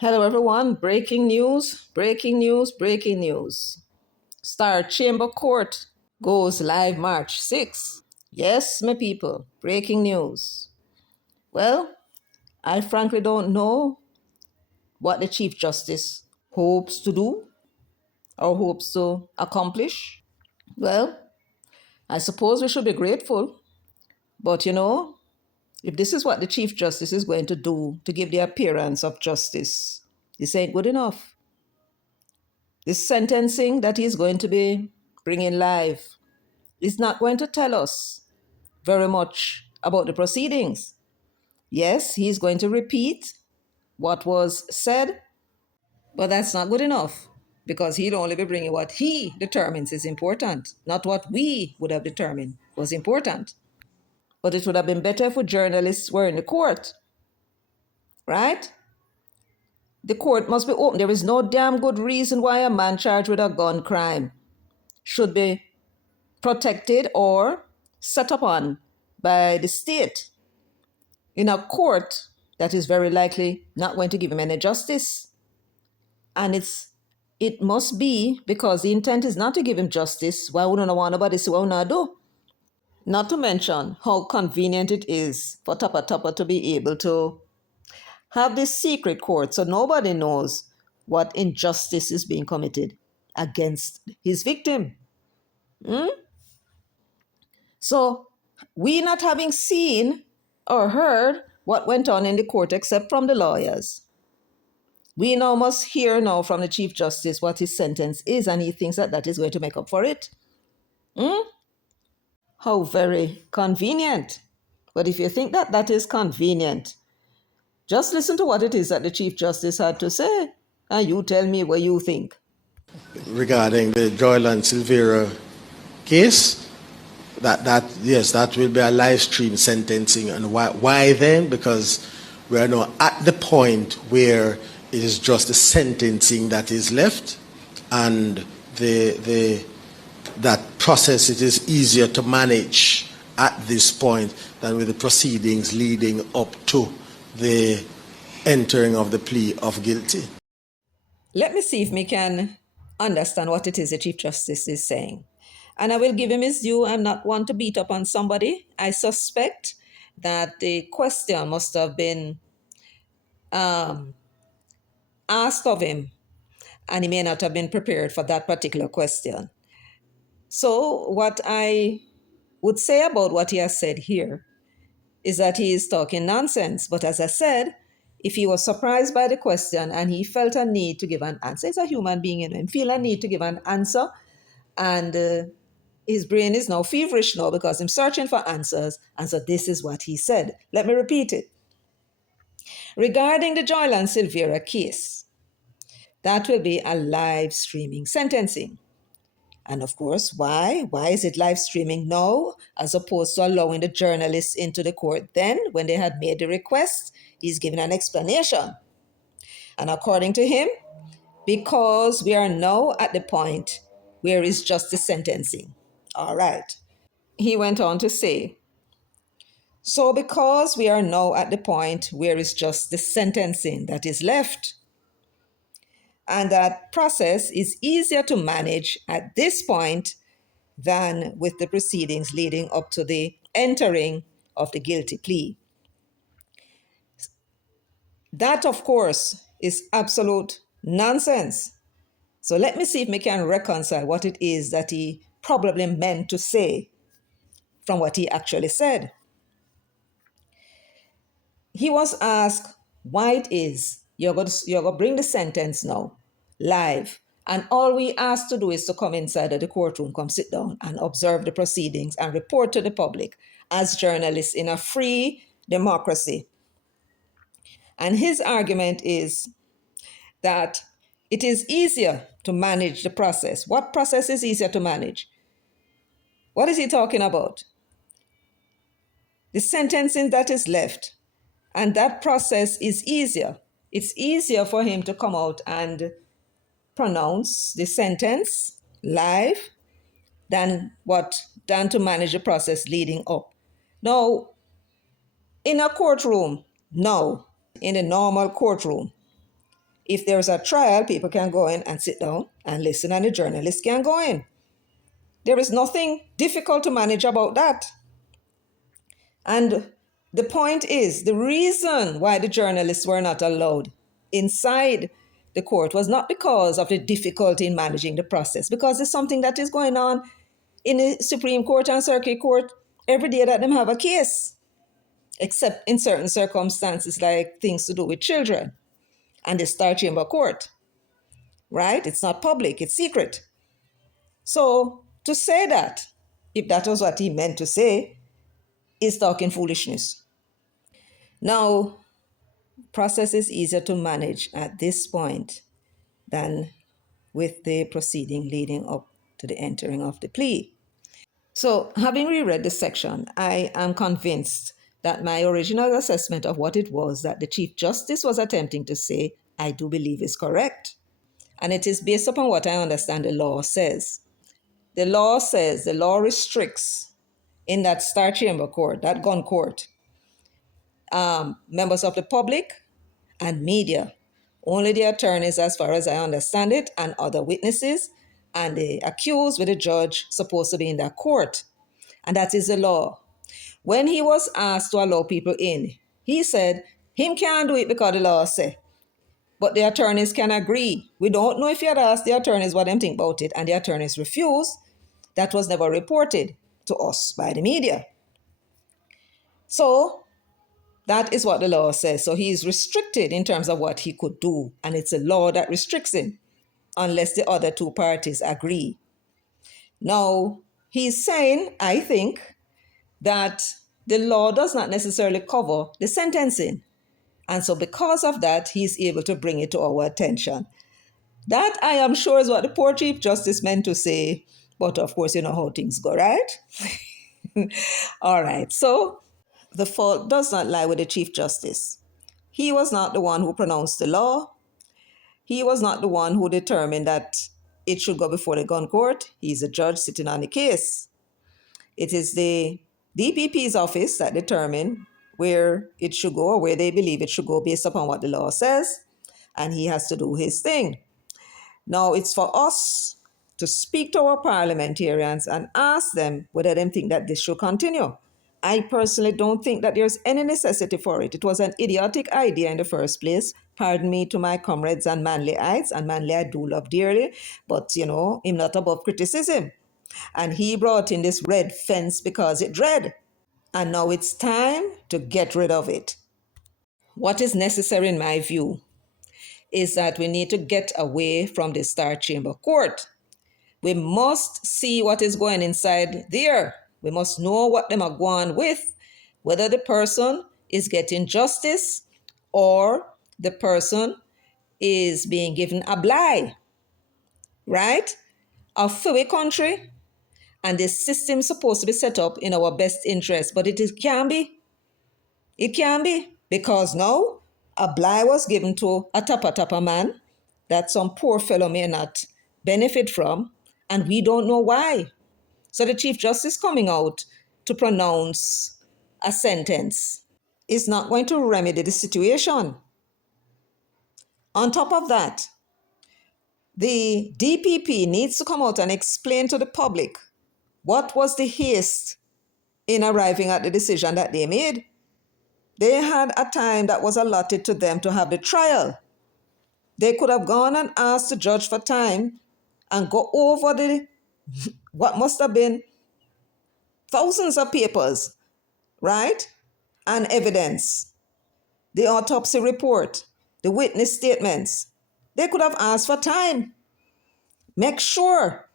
Hello, everyone. Breaking news, breaking news, breaking news. Star Chamber Court goes live March 6th. Yes, my people, breaking news. Well, I frankly don't know what the Chief Justice hopes to do or hopes to accomplish. Well, I suppose we should be grateful, but if this is what the Chief Justice is going to do to give the appearance of justice, this ain't good enough. This sentencing that he's going to be bringing live is not going to tell us very much about the proceedings. Yes, he's going to repeat what was said, but that's not good enough because he'll only be bringing what he determines is important, not what we would have determined was important. But it would have been better if journalists were in the court, right? The court must be open. There is no damn good reason why a man charged with a gun crime should be protected or set upon by the state in a court that is very likely not going to give him any justice. And it must be because the intent is not to give him justice. Why wouldn't I want nobody to what I do? Not to mention how convenient it is for Tapa Tapa to be able to have this secret court so nobody knows what injustice is being committed against his victim. So, we not having seen or heard what went on in the court except from the lawyers, we now must hear now from the Chief Justice what his sentence is, and he thinks that that is going to make up for it. How very convenient. But if you think that that is convenient, just listen to what it is that the Chief Justice had to say, and you tell me what you think. Regarding the Jolyan Silvera case, yes, that will be a live stream sentencing. And why then? Because we are now at the point where it is just the sentencing that is left, and that process, it is easier to manage at this point than with the proceedings leading up to the entering of the plea of guilty. Let me see if we can understand what it is the Chief Justice is saying. And I will give him his due. I'm not one to beat up on somebody. I suspect that the question must have been asked of him, and he may not have been prepared for that particular question. So, what I would say about what he has said here is that he is talking nonsense. But as I said, if he was surprised by the question and he felt a need to give an answer, he's a human being in him, feel a need to give an answer, and his brain is now feverish now because I'm searching for answers, and so this is what he said. Let me repeat it. Regarding the Jolyan Silvera case, that will be a live streaming sentencing. And of course, why? Why is it live streaming now as opposed to allowing the journalists into the court then when they had made the request? He's giving an explanation. And according to him, because we are now at the point where it's just the sentencing. All right. He went on to say, so because we are now at the point where it's just the sentencing that is left, and that process is easier to manage at this point than with the proceedings leading up to the entering of the guilty plea. That, of course, is absolute nonsense. So let me see if we can reconcile what it is that he probably meant to say from what he actually said. He was asked why it is you're going to bring the sentence now live, and all we ask to do is to come inside of the courtroom, come sit down and observe the proceedings and report to the public as journalists in a free democracy. And his argument is that it is easier to manage the process. What process is easier to manage? What is he talking about? The sentencing that is left. And that process is easier. It's easier for him to come out and pronounce the sentence live than to manage the process leading up. Now, in a courtroom, no, in a normal courtroom, If there's a trial, people can go in and sit down and listen, and the journalists can go in. There is nothing difficult to manage about that. And the point is, the reason why the journalists were not allowed inside the court was not because of the difficulty in managing the process, because it's something that is going on in the Supreme Court and Circuit Court every day that them have a case, except in certain circumstances like things to do with children and the Star Chamber Court, right? It's not public, it's secret. So to say that, if that was what he meant to say, is talking foolishness. Now, process is easier to manage at this point than with the proceeding leading up to the entering of the plea. So, having reread this section, I am convinced that my original assessment of what it was that the Chief Justice was attempting to say, I do believe is correct. And it is based upon what I understand the law says. The law says, the law restricts in that Star Chamber Court, that gun court, members of the public and media. Only the attorneys, as far as I understand it, and other witnesses, and the accused with the judge supposed to be in that court. And that is the law. When he was asked to allow people in, he said, him can't do it because the law say. But the attorneys can agree. We don't know if he had asked the attorneys what they think about it, and the attorneys refused. That was never reported to us by the media. So that is what the law says. So he is restricted in terms of what he could do, and it's a law that restricts him unless the other two parties agree. Now, he's saying, I think, that the law does not necessarily cover the sentencing. And so because of that, he's able to bring it to our attention. That, I am sure, is what the poor Chief Justice meant to say. But of course, you know how things go, right? All right. So the fault does not lie with the Chief Justice. He was not the one who pronounced the law. He was not the one who determined that it should go before the gun court. He's a judge sitting on the case. It is the DPP's office that determine where it should go, or where they believe it should go based upon what the law says, and he has to do his thing. Now, it's for us to speak to our parliamentarians and ask them whether they think that this should continue. I personally don't think that there's any necessity for it. It was an idiotic idea in the first place. Pardon me to my comrades and Manleyites, and Manley I do love dearly, but, you know, I'm not above criticism. And he brought in this red fence because it's red. And now it's time to get rid of it. What is necessary, in my view, is that we need to get away from the Star Chamber Court. We must see what is going inside there. We must know what them are going with, whether the person is getting justice or the person is being given a blight, right? A free country, and the system is supposed to be set up in our best interest, but it can be. It can be, because now a blight was given to a tapa man that some poor fellow may not benefit from, and we don't know why. So the Chief Justice coming out to pronounce a sentence is not going to remedy the situation. On top of that, the DPP needs to come out and explain to the public what was the haste in arriving at the decision that they made. They had a time that was allotted to them to have the trial. They could have gone and asked the judge for time and go over what must have been thousands of papers, right? And evidence, the autopsy report, the witness statements. They could have asked for time. Make sure.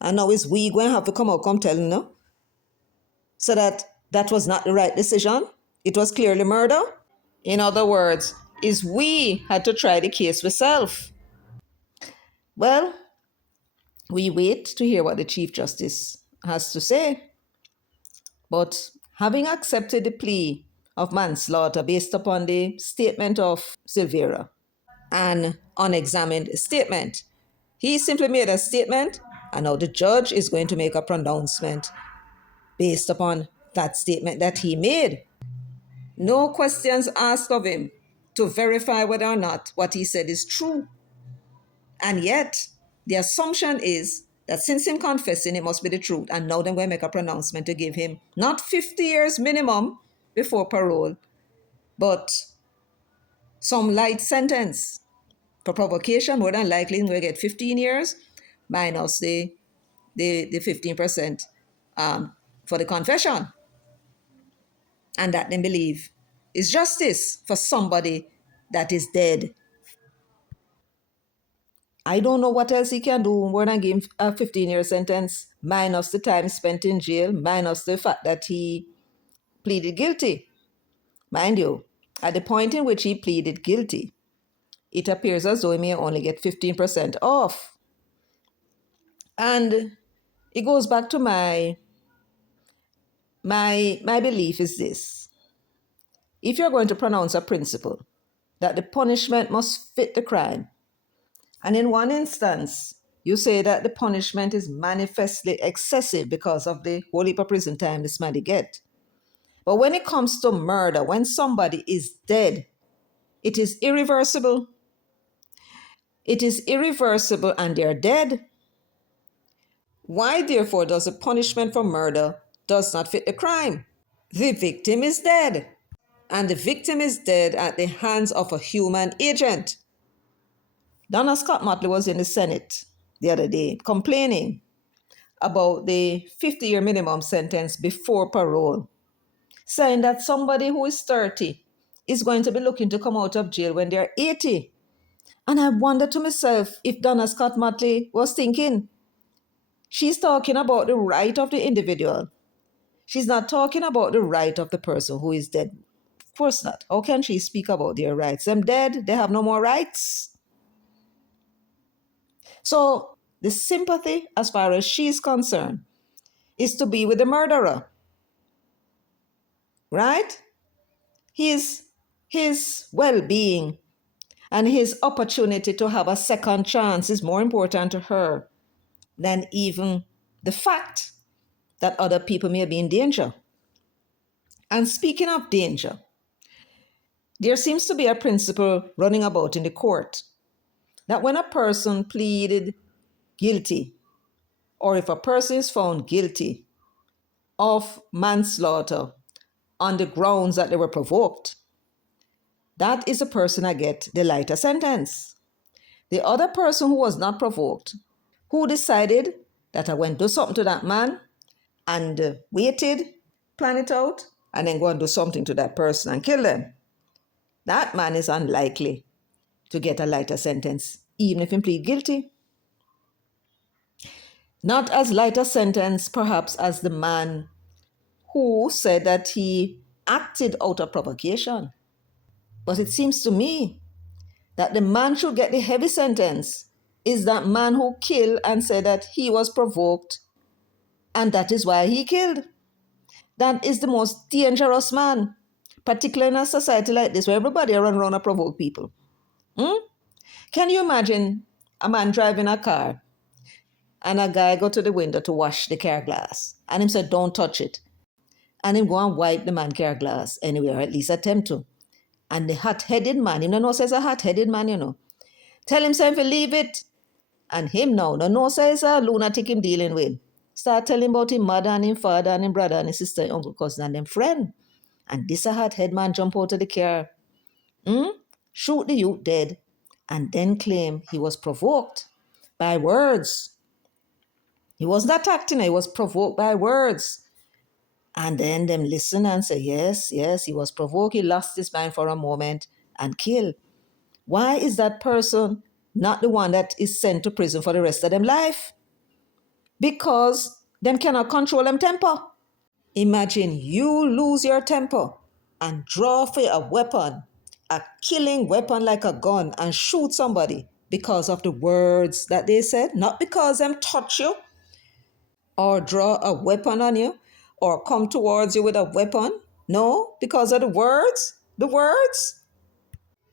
And now is we going to have to come telling you? So that was not the right decision. It was clearly murder. In other words, is we had to try the case ourselves. Well, we wait to hear what the Chief Justice has to say. But having accepted the plea of manslaughter based upon the statement of Silvera, an unexamined statement, he simply made a statement, and now the judge is going to make a pronouncement based upon that statement that he made. No questions asked of him. to verify whether or not what he said is true. And yet, the assumption is that since him confessing, it must be the truth. And now they're going to make a pronouncement to give him not 50 years minimum before parole, but some light sentence. For provocation, more than likely, he's going to get 15 years minus the 15% for the confession. And that they believe is justice for somebody that is dead. I don't know what else he can do more than give him a 15-year sentence, minus the time spent in jail, minus the fact that he pleaded guilty. Mind you, at the point in which he pleaded guilty, it appears as though he may only get 15% off. And it goes back to my belief is this. If you're going to pronounce a principle that the punishment must fit the crime, and in one instance, you say that the punishment is manifestly excessive because of the whole heap of prison time this man get. But when it comes to murder, when somebody is dead, it is irreversible. It is irreversible and they're dead. Why, therefore, does the punishment for murder does not fit the crime? The victim is dead. And the victim is dead at the hands of a human agent. Donna Scott Motley was in the Senate the other day complaining about the 50-year minimum sentence before parole, saying that somebody who is 30 is going to be looking to come out of jail when they're 80. And I wondered to myself if Donna Scott Motley was thinking, she's talking about the right of the individual. She's not talking about the right of the person who is dead. Of course not. How can she speak about their rights? Them dead, they have no more rights. So the sympathy, as far as she's concerned, is to be with the murderer. Right? His well-being and his opportunity to have a second chance is more important to her than even the fact that other people may be in danger. And speaking of danger, there seems to be a principle running about in the court that when a person pleaded guilty, or if a person is found guilty of manslaughter on the grounds that they were provoked, that is a person that get the lighter sentence. The other person who was not provoked, who decided that I went do something to that man and waited, plan it out, and then go and do something to that person and kill them, that man is unlikely to get a lighter sentence, even if he plead guilty. Not as light a sentence, perhaps, as the man who said that he acted out of provocation. But it seems to me that the man should get the heavy sentence is that man who killed and said that he was provoked and that is why he killed. That is the most dangerous man, particularly in a society like this where everybody run around and provoke people. Can you imagine a man driving a car and a guy go to the window to wash the car glass and him said, don't touch it. And him go and wipe the man car glass anyway, or at least attempt to. And the hot-headed man, you know, says a hot-headed man, you know, tell himself to leave it. And him now, no says a lunatic him dealing with. Start telling about him mother and him father and him brother and his sister, and uncle, cousin and them friend. And this a hot-head man jump out of the car. Shoot the youth dead. And then claim he was provoked by words. He wasn't attacking her, he was provoked by words. And then them listen and say, yes, he was provoked. He lost his mind for a moment and killed. Why is that person not the one that is sent to prison for the rest of them life? Because them cannot control them temper. Imagine you lose your temper and draw for a weapon, a killing weapon like a gun, and shoot somebody because of the words that they said, not because them touch you or draw a weapon on you or come towards you with a weapon. No, because of the words. The words.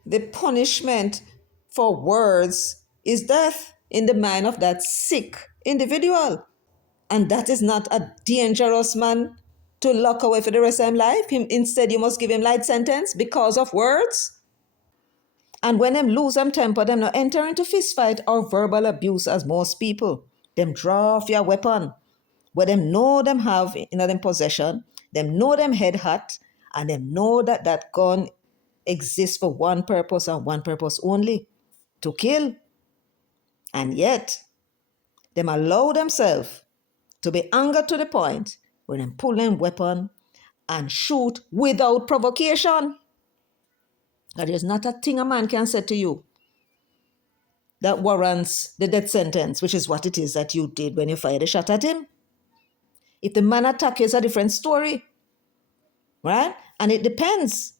The punishment for words is death in the mind of that sick individual. And that is not a dangerous man to lock away for the rest of his life. Instead, you must give him light sentence because of words. And when them lose them temper, them not enter into fist fight or verbal abuse as most people. Them draw off your weapon. Where them know them have in them possession, them know them head hot, and them know that that gun exists for one purpose and one purpose only, to kill. And yet, them allow themselves to be angered to the point where them pull them weapon and shoot without provocation. That is not a thing a man can say to you that warrants the death sentence, which is what it is that you did when you fired a shot at him. If the man attack you, it's a different story, right? And it depends.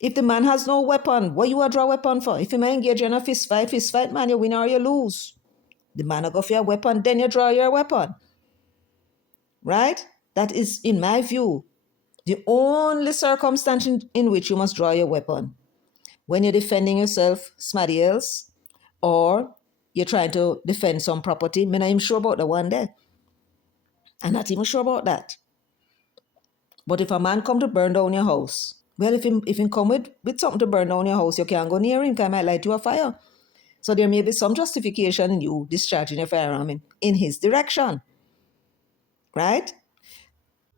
If the man has no weapon, what you a draw weapon for? If you may engage in a fist fight, man, you win or you lose. The man will go for your weapon, then you draw your weapon. Right? That is, in my view, the only circumstance in which you must draw your weapon. When you're defending yourself, somebody else, or you're trying to defend some property, I'm not even sure about the one there. I'm not even sure about that. But if a man come to burn down your house, well, if he come with something to burn down your house, you can't go near him because he might light you a fire. So there may be some justification in you discharging a firearm in his direction. Right?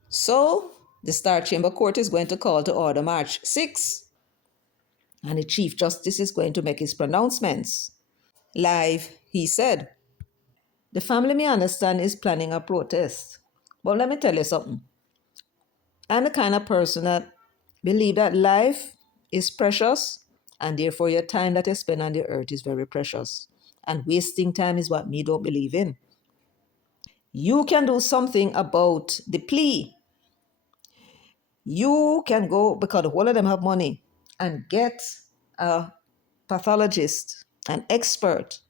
So the Star Chamber Court is going to call to order March 6, and the Chief Justice is going to make his pronouncements. Live, he said, the family, may understand, is planning a protest. But let me tell you something. I'm the kind of person that believe that life is precious, and therefore your time that you spend on the earth is very precious. And wasting time is what me don't believe in. You can do something about the plea. You can go, because the whole of them have money, and get a pathologist, an expert,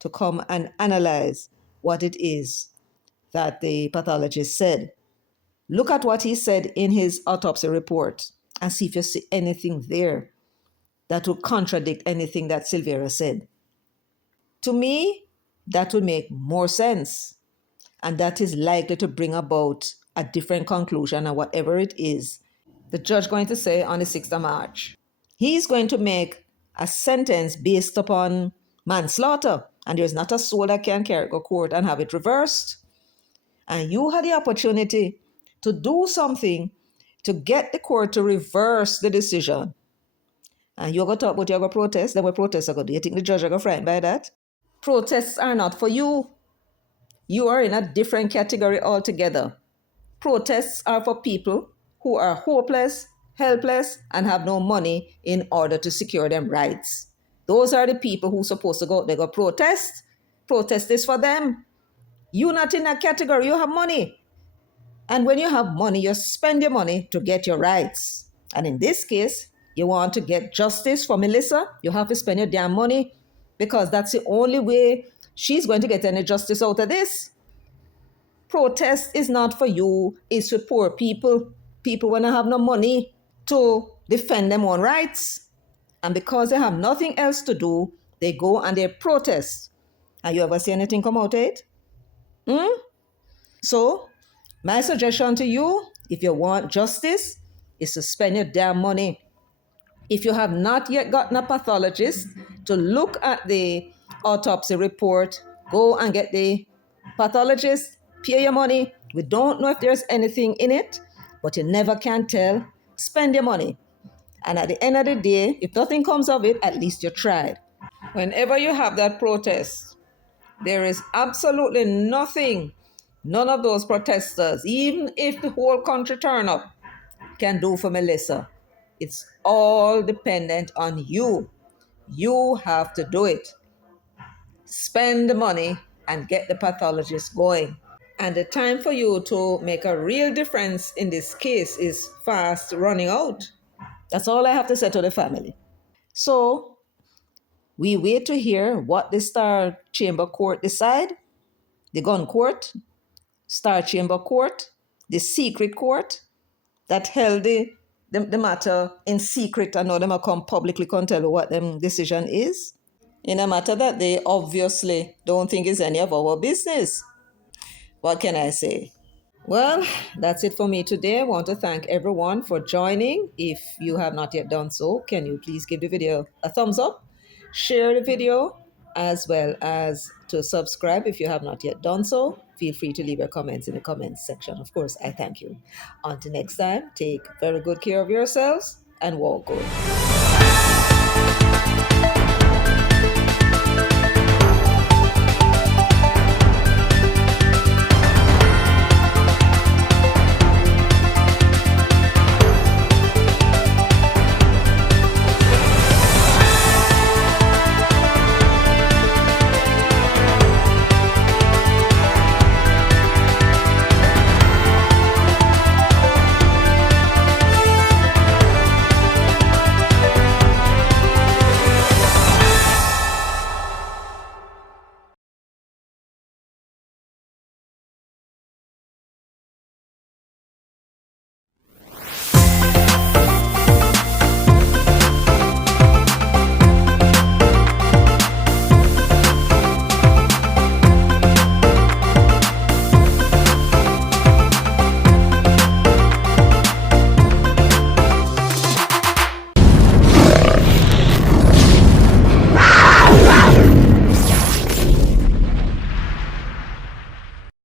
to come and analyze what it is that the pathologist said. Look at what he said in his autopsy report and see if you see anything there that would contradict anything that Silvera said. To me, that would make more sense. And that is likely to bring about a different conclusion, and whatever it is, the judge going to say on the 6th of March. He's going to make a sentence based upon manslaughter, and there's not a soul that can carry go court and have it reversed. And you had the opportunity to do something to get the court to reverse the decision. And you're going to talk about you're going to protest, then what protests are going to do? You think the judge are going to frightened by that? Protests are not for you. You are in a different category altogether. Protests are for people who are hopeless, helpless, and have no money in order to secure them rights. Those are the people who are supposed to go out there go protest. Protest is for them. You're not in that category. You have money. And when you have money, you spend your money to get your rights. And in this case, you want to get justice for Melissa, you have to spend your damn money, because that's the only way she's going to get any justice out of this. Protest is not for you, it's for poor people. People when they have no money to defend their own rights. And because they have nothing else to do, they go and they protest. Have you ever seen anything come out of it? So, my suggestion to you, if you want justice, is to spend your damn money. If you have not yet gotten a pathologist to look at the autopsy report, go and get the pathologist, pay your money. We don't know if there's anything in it, but you never can tell. Spend your money. And at the end of the day, if nothing comes of it, at least you tried. Whenever you have that protest, there is absolutely nothing none of those protesters, even if the whole country turn up, can do for Melissa. It's all dependent on you. You have to do it. Spend the money and get the pathologist going. And the time for you to make a real difference in this case is fast running out. That's all I have to say to the family. So we wait to hear what the Star Chamber Court decide, the gun court, Star Chamber Court, the secret court that held the matter in secret, and now them come publicly can tell what them decision is in a matter that they obviously don't think is any of our business. What can I say? Well, that's it for me today. I want to thank everyone for joining. If you have not yet done so, can you please give the video a thumbs up, share the video, as well as to subscribe if you have not yet done so. Feel free to leave your comments in the comments section. Of course, I thank you. Until next time, take very good care of yourselves and walk good.